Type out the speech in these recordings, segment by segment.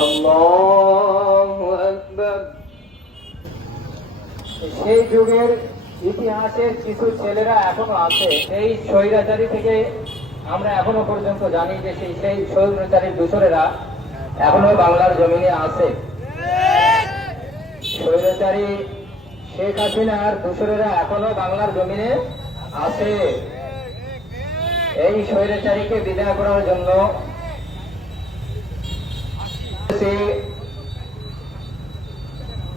আল্লাহু আকবার। সেই যুগের ইতিহাসের কিছু ছেলেরা এখনো আছে, সেই স্বৈরাচারী থেকে আমরা এখনো পর্যন্ত জানি যে সেই স্বৈরাচারীর দূষরেরা এখনো বাংলার জমিনে আছে। স্বৈরাচারী শেখ হাসিনার দূষরেরা এখনো বাংলার জমিনে আছে। এই স্বৈরাচারীকে বিদায় করার জন্য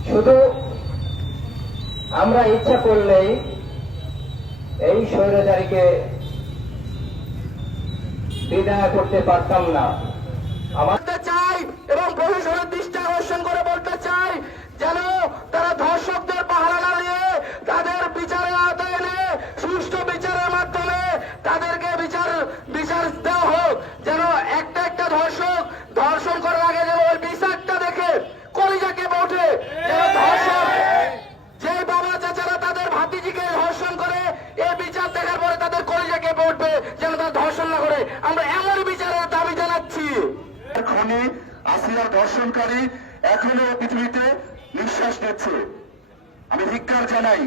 শুধু আমরা ইচ্ছা করলেই এই স্বৈরাচারীকে বিদায় করতে পারতাম না। বলতে চাই এবং প্রশাসনের দৃষ্টি আকর্ষণ করে বলতে চাই, যেন তারা ধর্ষকদের পাহারা না দিয়ে তাদের বিচারের আওতায় এনে সুষ্ঠু বিচারের মাধ্যমে তাদেরকে বিচার দেওয়া হোক। যেন একটা একটা ধর্ষণ করার আগে যেন ওই বিচারটা দেখে কলিজা কেঁপে ওঠে। যেন ধর্ষক যে বাবা চাচারা তাদের ভাতিজিকে ধর্ষণ করে, এই বিচার দেখার পরে তাদের কলিজা কেঁপে উঠবে, যেন তারা ধর্ষণ না করে। আমরা এমন বিচারের দাবি জানাচ্ছি। খুনি আসিয়ার ধর্ষণকারী এখনো পৃথিবীতে নিঃশ্বাস নিচ্ছে। আমি ধিক্কার জানাই।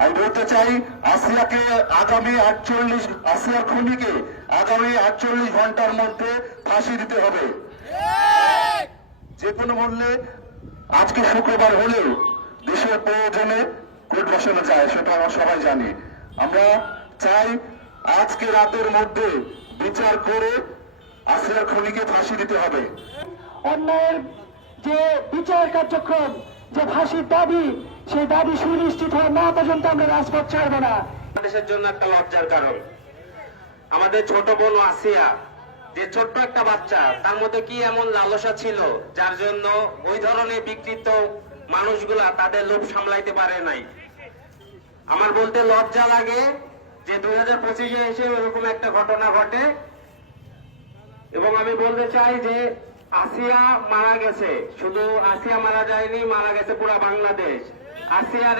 আমি বলতে চাই, আসিয়ার খুনিকে আগামী 48 ঘন্টার মধ্যে ফাঁসি দিতে হবে যে কোনো মূল্যে। আজকে শুক্রবার হলেও দেশের প্রয়োজনে কোর্ট বসানো যায়, সেটা আমরা সবাই জানি। আমরা চাই আজকে রাতের মধ্যে বিচার করে আসিয়ার খুনিকে ফাঁসি দিতে হবে। অন্যায়ের যে বিচার কার্যক্রম, যে ফাঁসির দাবি, সেই দাবি সুনিশ্চিত হওয়া না পর্যন্ত আমরা রাজপথ ছাড়বো না। দেশের জন্য একটা লজ্জার কারণ আমাদের ছোট বোন আসিয়া, যে ছোট্ট একটা বাচ্চা, তার মধ্যে কি এমন লালসা ছিল যার জন্য ওই ধরনের বিকৃত মানুষগুলা তাদের লোভ সামলাইতে পারে নাই। আমার বলতে লজ্জা লাগে যে 2025-এ এসে এরকম একটা ঘটনা ঘটে। এবং আমি বলতে চাই যে আসিয়া মারা গেছে, শুধু আসিয়া মারা যায়নি, মারা গেছে পুরা বাংলাদেশ। আসিয়ার